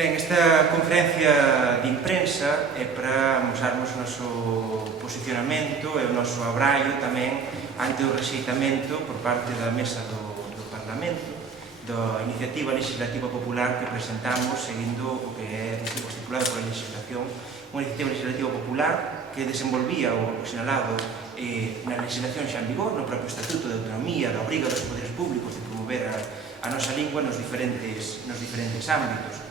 Ben, esta conferencia de imprensa é para mostrar-nos o noso posicionamento e o noso abraio tamén ante o rexeitamento por parte da mesa do Parlamento da iniciativa legislativa popular que presentamos seguindo o que é estipulado pola legislación, unha iniciativa legislativa popular que desenvolvía o sinalado na legislación xa en vigor, no propio Estatuto de Autonomía, da obriga dos poderes públicos de promover a nosa lingua nos diferentes ámbitos.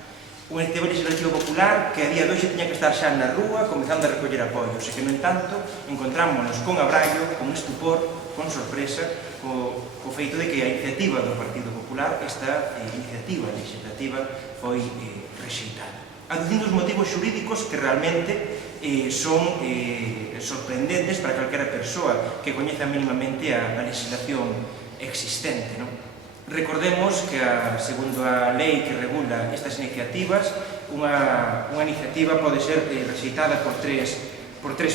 Unha iniciativa legislativa popular que a día de hoxe tiña que estar xa na rúa comezando a recoller apoios e que, no entanto, encontrámonos con abraio, con estupor, con sorpresa, co feito de que a iniciativa do Partido Popular, esta iniciativa legislativa, foi rexeitada. Aducindo os motivos xurídicos que realmente son sorprendentes para calquera persoa que coñeza mínimamente a legislación existente, non? Recordemos que, segundo a lei que regula estas iniciativas, unha iniciativa pode ser rexeitada por tres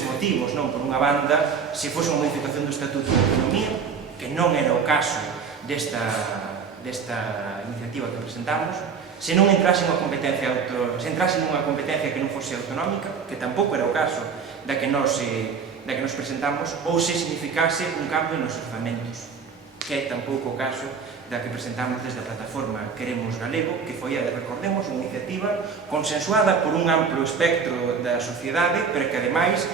motivos, non? Por unha banda, se fose unha modificación do Estatuto de Autonomía, que non era o caso desta iniciativa que presentamos, se non entrase nunha competencia que non fose autonómica, que tampouco era o caso da que nos presentamos, ou se significase un cambio nos orzamentos, que é tampouco o caso da que presentamos desde a plataforma Queremos Galego, que foi, recordemos, unha iniciativa consensuada por un amplo espectro da sociedade, pero que, ademais,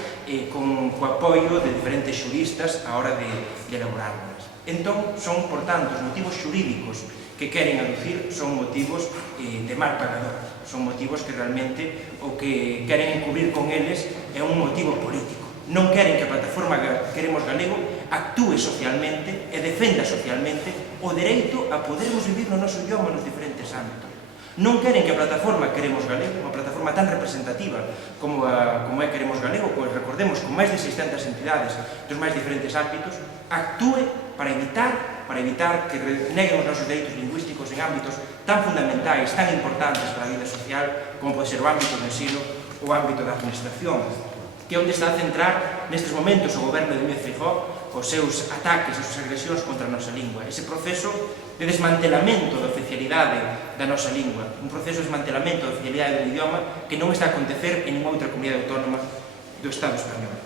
co apoio de diferentes xuristas a hora de elaborarlas. Entón, son, por tanto, os motivos xurídicos que queren aducir son motivos de mal pagador, son motivos que realmente o que queren encubrir con eles é un motivo político. Non queren que a plataforma Queremos Galego actúe socialmente e defenda socialmente o dereito a podermos vivir no noso idioma nos diferentes ámbitos. Non queren que a plataforma Queremos Galego, unha plataforma tan representativa como é Queremos Galego, pois recordemos, con máis de 600 entidades dos máis diferentes ámbitos, actúe para evitar que reneguen os nosos dereitos lingüísticos en ámbitos tan fundamentais, tan importantes para a vida social, como pode ser o ámbito do ensino ou o ámbito da administración, que é onde está a centrar nestes momentos o goberno de Núñez Feijóo os seus ataques, as súas agresións contra a nosa lingua. Ese proceso de desmantelamento da oficialidade da nosa lingua, un proceso de desmantelamento da oficialidade do idioma que non está a acontecer en ninguna outra comunidade autónoma do Estado español.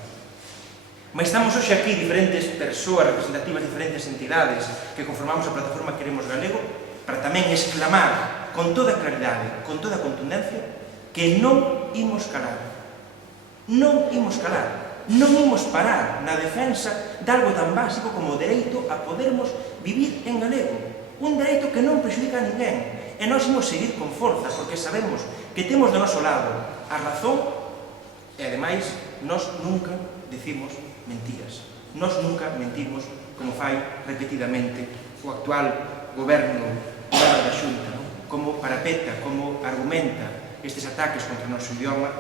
Mas estamos hoxe aquí diferentes persoas representativas de diferentes entidades que conformamos a plataforma Queremos Galego para tamén exclamar con toda claridade, con toda contundencia, que non imos calar. Non imos calar, non imos parar na defensa de algo tan básico como o dereito a podermos vivir en galego, un dereito que non prexudica a ninguén, e nós imos seguir con forza, porque sabemos que temos do noso lado a razón, e ademais, nós nunca decimos mentiras, nós nunca mentimos como fai repetidamente o actual goberno da Xunta, como parapeta, como argumenta estes ataques contra o noso idioma,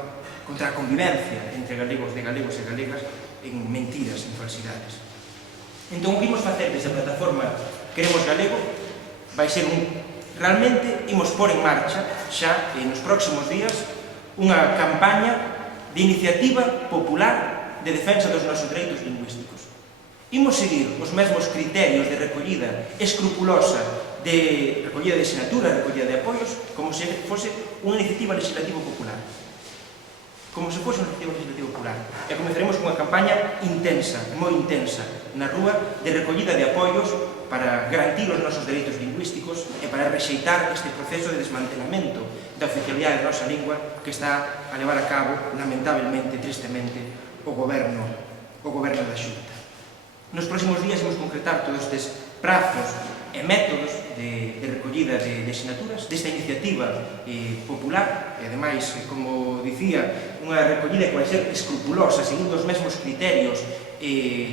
contra a convivencia entre galegos e galegas en mentiras, en falsidades. Entón, o que imos facer desde a plataforma Queremos Galego vai ser realmente imos pôr en marcha xa nos próximos días unha campaña de iniciativa popular de defensa dos nosos dereitos lingüísticos. Imos seguir os mesmos criterios de recollida escrupulosa de recollida de sinatura, recollida de apoios, como se fose unha iniciativa legislativa popular. Como se fose unha iniciativa legislativa popular. E comezaremos cunha campaña intensa, moi intensa, na rúa de recollida de apoios para garantir os nosos dereitos lingüísticos e para rexeitar este proceso de desmantelamento da oficialidade da nosa lingua que está a levar a cabo, lamentablemente, tristemente, o goberno da Xunta. Nos próximos días vamos concretar todos estes prazos e métodos de recollida de sinaturas desta iniciativa popular e, ademais, como dicía, unha recollida que vai ser escrupulosa, seguindo os mesmos criterios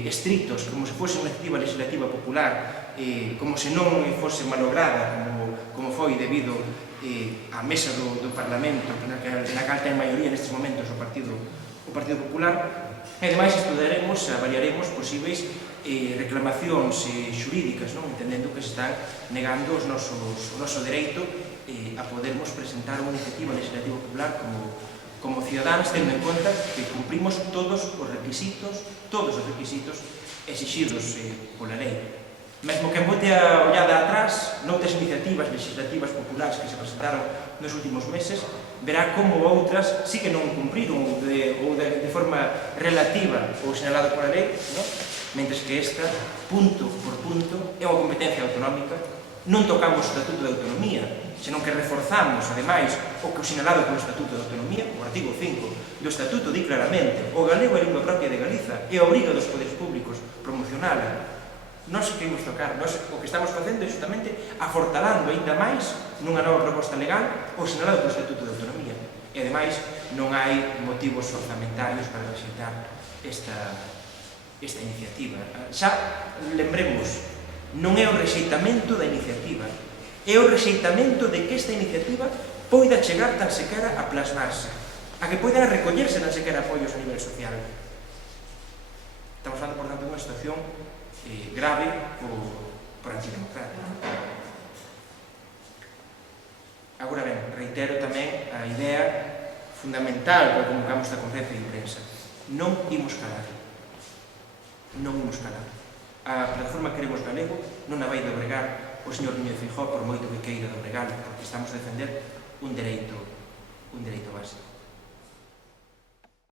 estrictos, como se fose unha iniciativa legislativa popular, como se non fose malograda, como foi debido á mesa do Parlamento, na cal ten maioría nestes momentos o Partido Popular. E, ademais, estudaremos, avaliaremos posíveis reclamacións xurídicas, entendendo que se están negando o noso dereito a podermos presentar unha iniciativa legislativa popular como cidadáns, tendo en conta que cumprimos todos os requisitos exixidos pola lei. Mesmo que bote a ollada atrás, noutras iniciativas legislativas populares que se presentaron nos últimos meses, verá como outras sí que non cumpriron ou de forma relativa ou sinalado por a lei, mentres que esta, punto por punto, é unha competencia autonómica. Non tocamos o Estatuto de Autonomía, senón que reforzamos, ademais, o que o sinalado polo Estatuto de Autonomía, o artigo 5 do Estatuto di claramente o galego é lingua propia de Galiza e obriga dos poderes públicos promocionala. Nós que imos tocar, o que estamos facendo é justamente afortalando ainda máis nunha nova proposta legal o sinalado polo Estatuto de Autonomía. E, ademais, non hai motivos orzamentarios para rexeitar esta iniciativa. Xa, lembremos, non é o rexeitamento da iniciativa, é o rexeitamento de que esta iniciativa poida chegar tan sequera a plasmarse, a que poida recollerse tan sequera apoios a nivel social. Estamos falando, por tanto, de unha situación grave por antidemocrática. Agora ben, reitero tamén a idea fundamental que convocamos esta conferencia de prensa. Non imos calar. Non imos calar. A plataforma Queremos Galego non a vai dobregar o señor Núñez Feijóo por moito que queira dobregar, porque estamos a defender un dereito básico.